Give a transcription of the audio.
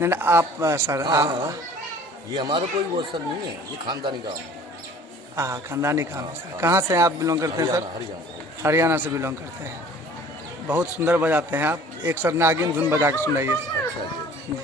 नहीं नहीं, आप सर हाँ हाँ, ये हमारा कोई वो सर नहीं है, ये खानदानी काम है। हाँ, खानदानी काम है सर। कहाँ से आप बिलोंग करते हैं हरियाणा सर? हरियाणा। हरियाणा से बिलोंग करते हैं। बहुत सुंदर बजाते हैं आप। एक सर नागिन धुन बजा के सुनाइए। अच्छा जी।